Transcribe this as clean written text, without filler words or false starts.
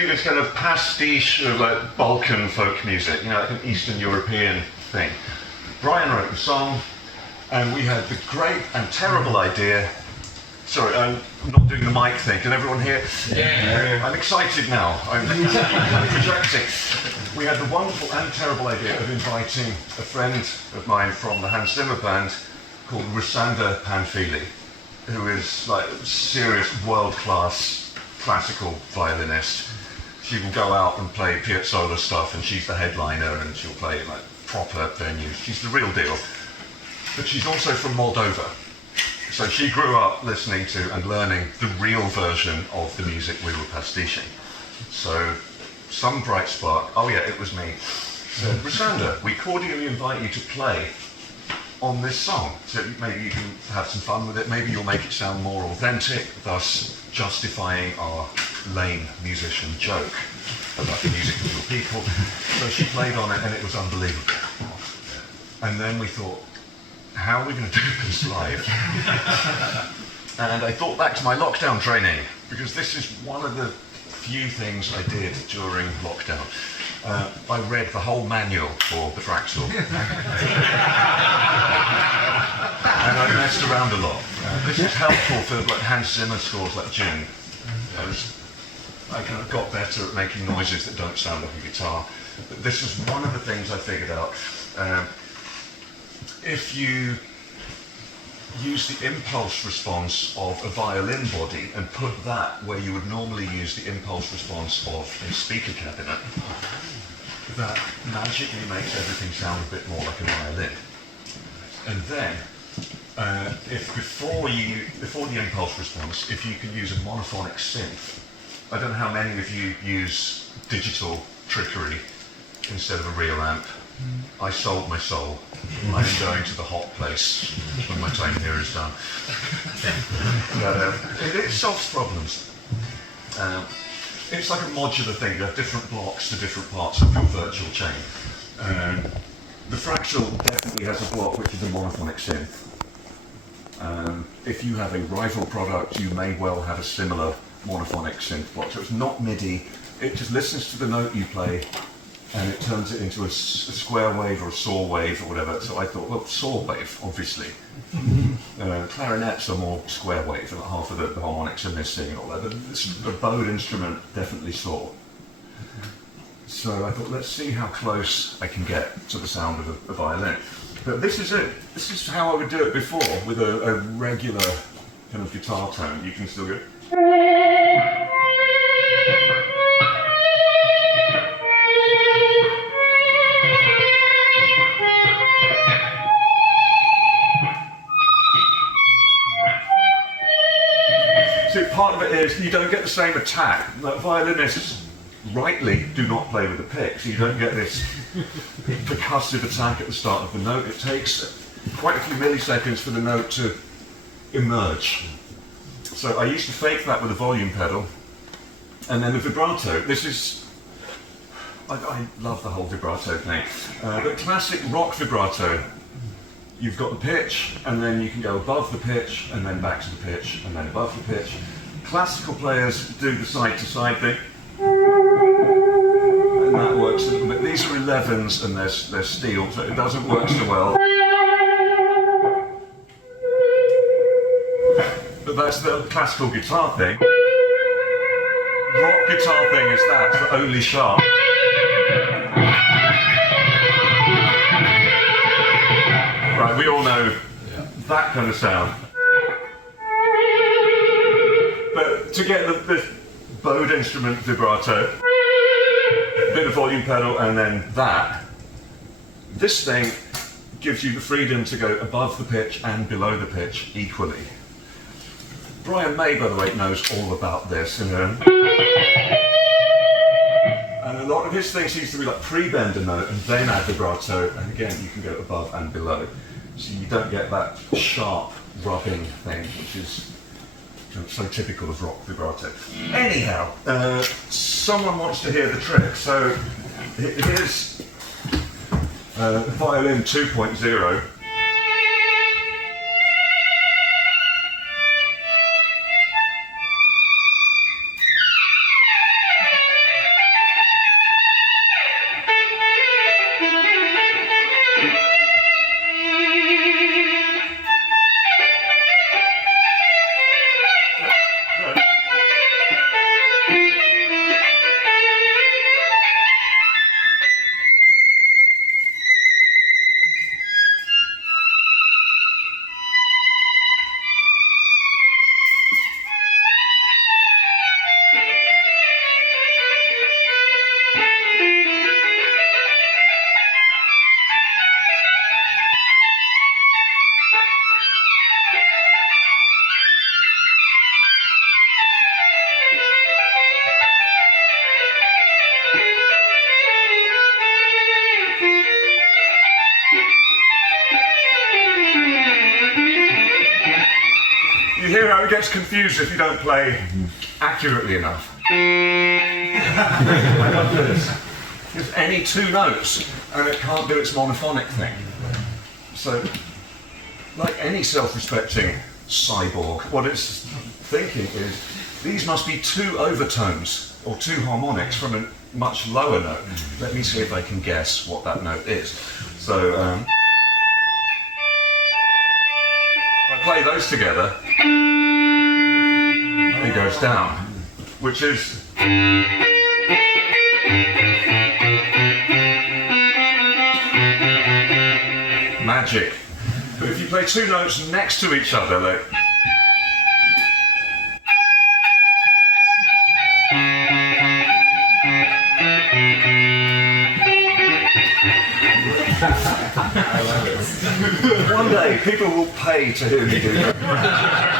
be this kind of pastiche of like Balkan folk music, like an Eastern European thing. Brian wrote the song, and we had the great and terrible idea. Sorry, I'm not doing the mic thing. Can everyone hear? Yeah. I'm excited now. I'm projecting. We had the wonderful and terrible idea of inviting a friend of mine from the Hans Zimmer band called Rusanda Panfili, who is like a serious world-class classical violinist. She will go out and play Piazzolla stuff, and she's the headliner, and she'll play like proper venues. She's the real deal. But she's also from Moldova. So she grew up listening to and learning the real version of the music we were pastiching. So some bright spark, oh yeah, it was me, said, Rusanda, we cordially invite you to play on this song. So maybe you can have some fun with it, maybe you'll make it sound more authentic, thus justifying our lame musician joke about the music of your people. So she played on it and it was unbelievable. And then we thought, how are we going to do this live? And I thought back to my lockdown training, because this is one of the few things I did during lockdown. I read the whole manual for the Fraxel. And I messed around a lot. This is helpful for like Hans Zimmer scores like June. I kind of got better at making noises that don't sound like a guitar. But this is one of the things I figured out. If you use the impulse response of a violin body and put that where you would normally use the impulse response of a speaker cabinet, that magically makes everything sound a bit more like a violin. And then, if before the impulse response, if you can use a monophonic synth, I don't know how many of you use digital trickery instead of a real amp. I sold my soul. I am going to the hot place when my time here is done. But, it solves problems. It's like a modular thing. You have different blocks to different parts of your virtual chain. The Fraxel definitely has a block which is a monophonic synth. If you have a rival product, you may well have a similar monophonic synth block. So it's not MIDI. It just listens to the note you play, and it turns it into a square wave or a saw wave or whatever. So I thought, well, saw wave, obviously. Clarinets are more square wave, and half of the harmonics are missing and all that. But a bowed instrument, definitely saw. So I thought, let's see how close I can get to the sound of a violin. But this is it. This is how I would do it before, with a regular kind of guitar tone. You can still go. So part of it is you don't get the same attack. Like violinists rightly do not play with a pick, so you don't get this percussive attack at the start of the note. It takes quite a few milliseconds for the note to emerge. So I used to fake that with a volume pedal, and then the vibrato. This is, I love the whole vibrato thing. But classic rock vibrato, you've got the pitch, and then you can go above the pitch, and then back to the pitch, and then above the pitch. Classical players do the side-to-side thing, and that works a little bit. These are 11s, and they're steel, so it doesn't work so well. But that's the classical guitar thing. Rock guitar thing is that, it's the only sharp. Right, we all know that kind of sound. But to get the bowed instrument vibrato, a bit of volume pedal, and then that, this thing gives you the freedom to go above the pitch and below the pitch equally. Brian May, by the way, knows all about this. And a lot of his things seems to be like pre-bend a note and then add vibrato, and again you can go above and below. So you don't get that sharp rubbing thing, which is so typical of rock vibrato. Anyhow, someone wants to hear the trick, so here's violin 2.0. gets confused if you don't play accurately enough. Like this. There's any two notes, and it can't do its monophonic thing. So, like any self-respecting cyborg, what it's thinking is, these must be two overtones, or two harmonics from a much lower note. Let me see if I can guess what that note is. So, if I play those together, it goes down, which is magic. But if you play two notes next to each other, like one day people will pay to hear me do that.